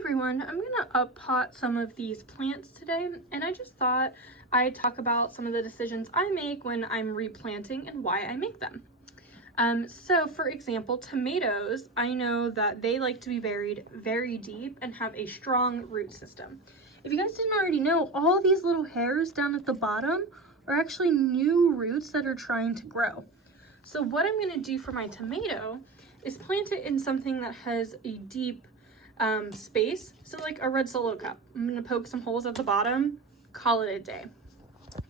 everyone, I'm gonna up pot some of these plants today, and I just thought I'd talk about some of the decisions I make when I'm replanting and why I make them. So for example, tomatoes, I know that they like to be buried very deep and have a strong root system. If you guys didn't already know, all these little hairs down at the bottom are actually new roots that are trying to grow. So what I'm gonna do for my tomato is plant it in something that has a deep space. So like a red Solo cup. I'm gonna poke some holes at the bottom, call it a day.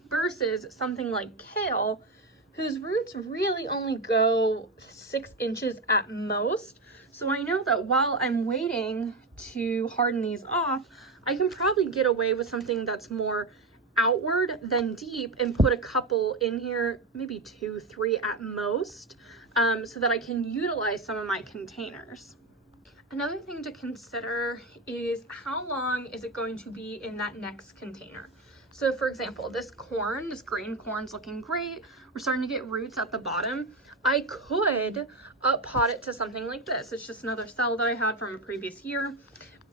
Versus something like kale, whose roots really only go 6 inches at most. So I know that while I'm waiting to harden these off, I can probably get away with something that's more outward than deep and put a couple in here, maybe 2, 3 at most, so that I can utilize some of my containers. Another thing to consider is how long is it going to be in that next container. So for example, this corn, this green corn's looking great. We're starting to get roots at the bottom. I could up pot it to something like this. It's just another cell that I had from a previous year,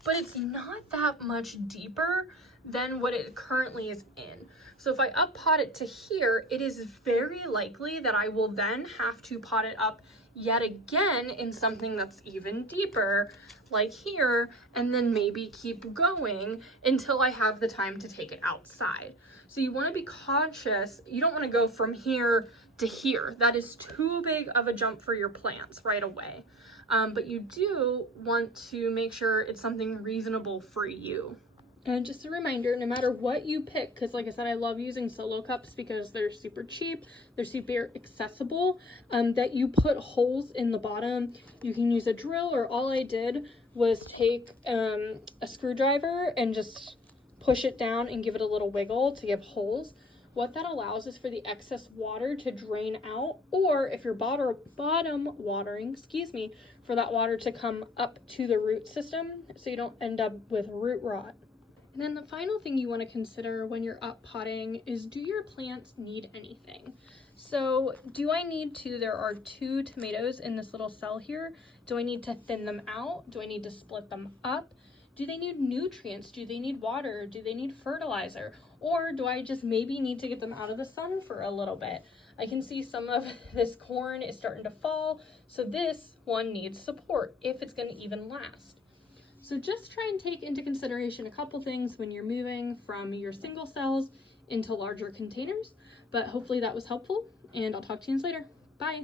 but it's not that much deeper than what it currently is in. So if I up pot it to here, it is very likely that I will then have to pot it up yet again in something that's even deeper, like here, and then maybe keep going until I have the time to take it outside. So you want to be cautious. You don't want to go from here to here. That is too big of a jump for your plants right away. But you do want to make sure it's something reasonable for you. And just a reminder, no matter what you pick, because like I said, I love using Solo cups because they're super cheap, they're super accessible, that you put holes in the bottom. You can use a drill, or all I did was take a screwdriver and just push it down and give it a little wiggle to give holes. What that allows is for the excess water to drain out, or if you're bottom watering, for that water to come up to the root system so you don't end up with root rot. And then the final thing you want to consider when you're up potting is, do your plants need anything? So do I need to, there are 2 tomatoes in this little cell here. Do I need to thin them out? Do I need to split them up? Do they need nutrients? Do they need water? Do they need fertilizer? Or do I just maybe need to get them out of the sun for a little bit? I can see some of this corn is starting to fall. So this one needs support if it's going to even last. So just try and take into consideration a couple things when you're moving from your single cells into larger containers, but hopefully that was helpful, and I'll talk to you later. Bye.